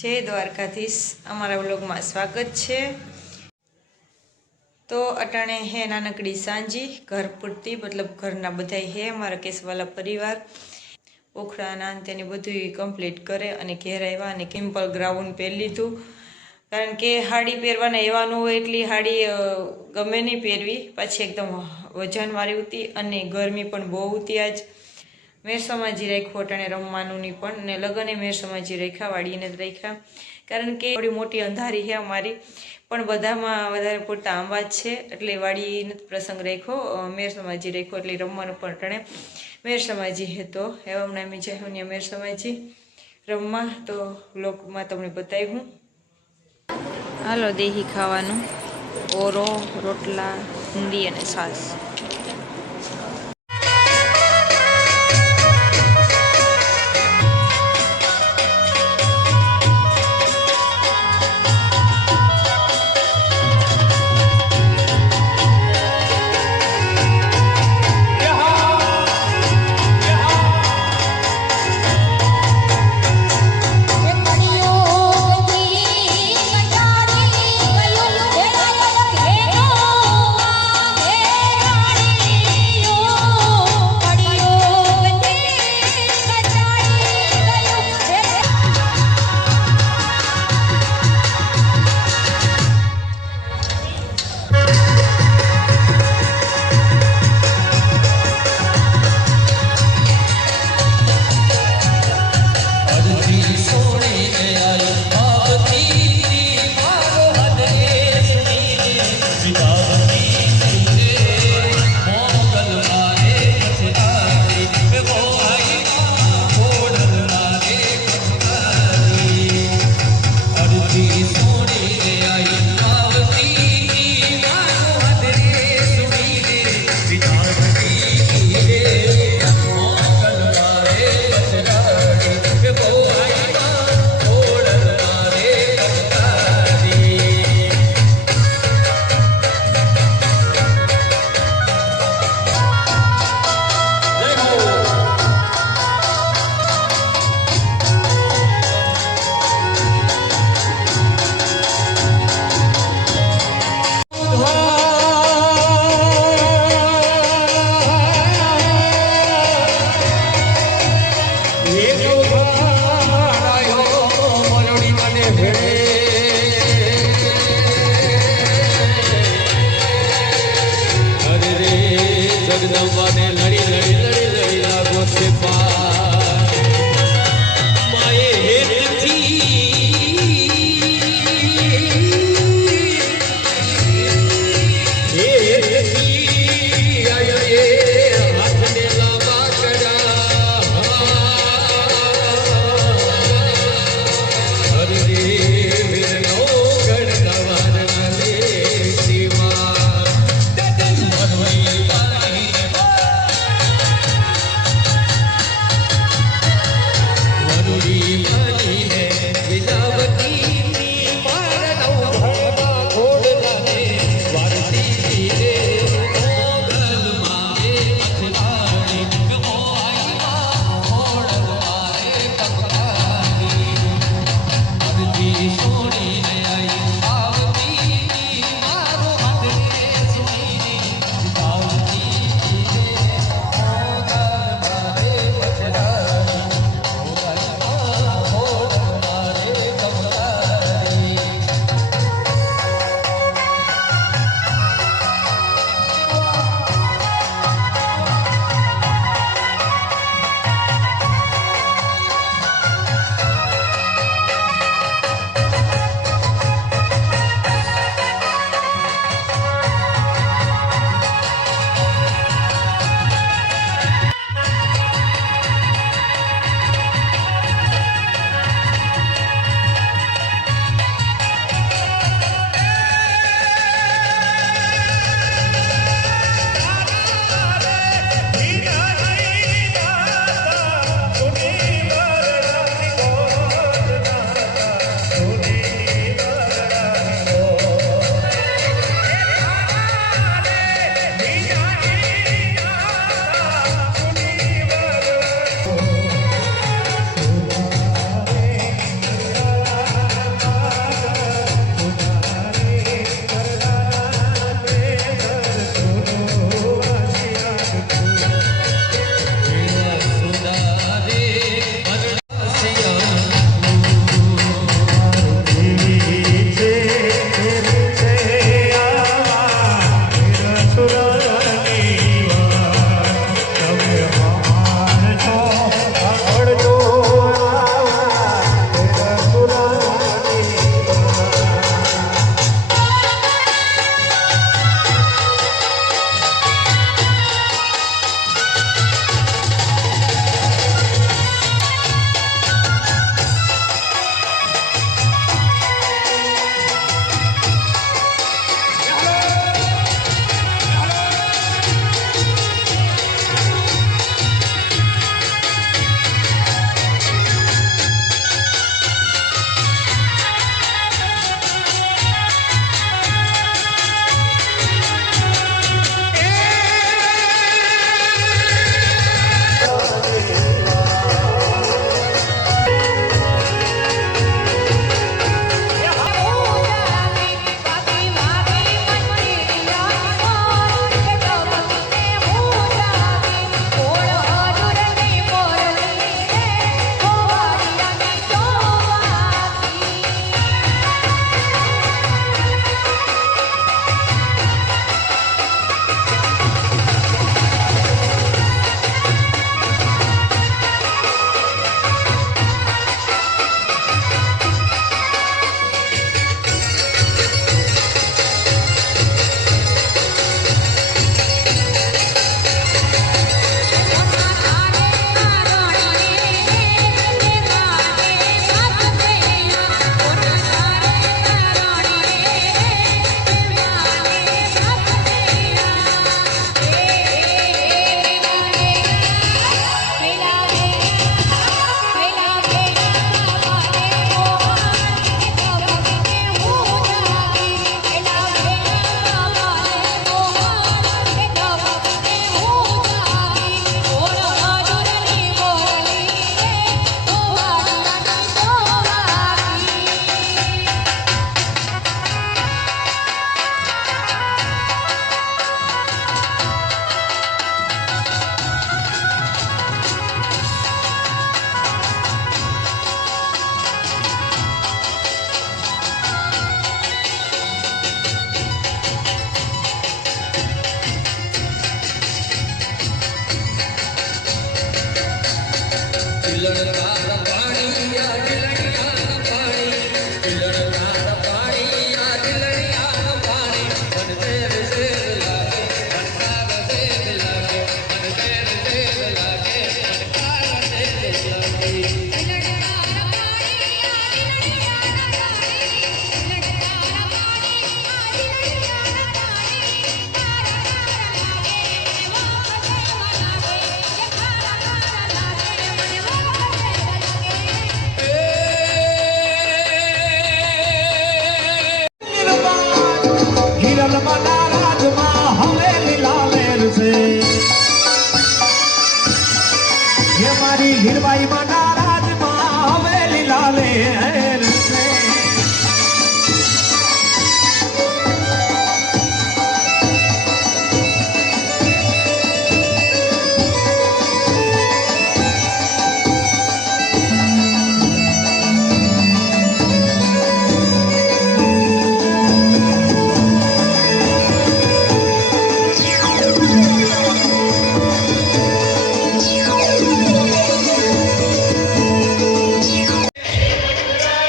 જય દ્વારકાધીશ। અમારા વ્લોગમાં સ્વાગત છે। તો અટાणे है नानकड़ी सांजी घर पूरती मतलब घरना बधाई है अमारा केसवाला परिवार ओखड़ा नान तेने बधुं कम्प्लीट करे अने घेर आव्या अने सिम्पल गाउन પહેરી લીધું कारण के हाड़ी પહેરવાના एवा न होय એટલી हाड़ी गमे नहीं પહેરવી पाછી एकदम वजन वाળી होती अने गर्मी पण बहु होती। आज मेरसमाजी राख्यो अटाणे रमवानुं पण ने लग्ने मेरसमाजी राख्या वाड़ीने ज राख्या कारण के थोड़ी मोटी अंधारी है अमारी पण बधामां वधारे पूरता आंबा ज छे एटले वाड़ीने प्रसंग राख्यो मेरसमाजी राख्यो एटले रमवानुं पण अटाणे मेरसमाजी है। तो एवा नामे जाहन्या मेरसमाजी रमवा तो व्लॉगमां तमने बताव्युं। हालो देही खावानुं ओरो रोटला ઊંધી અને છાશ। હીરબાઈ